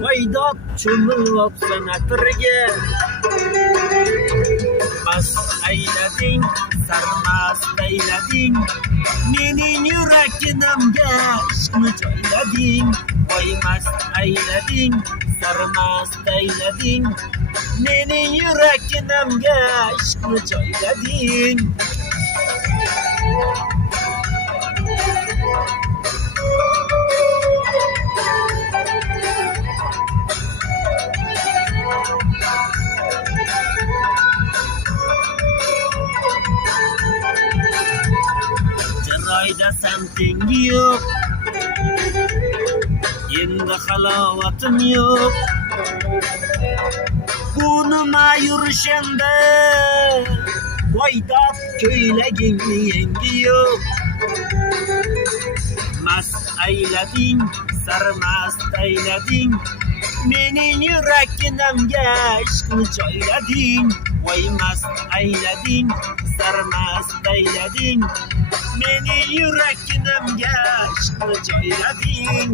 Voydod cho'milibsan atirga, mast aylading, sarmast aylading, mening yuraginimga ishqni joylading. Voy mast aylading, sarmast aylading, mening yuraginimga ishqni joylading. Chiroyda samting yo'q, endi halovatim yo'q. Bu nima yurishanda, voydod ko'ylagingni yengi yo'q. Mast aylading, sarmast aylading, mening yuraginimga ishqni joylading. Voy mast aylading, sarmast aylading, mening yuraginimga ishqni joylading.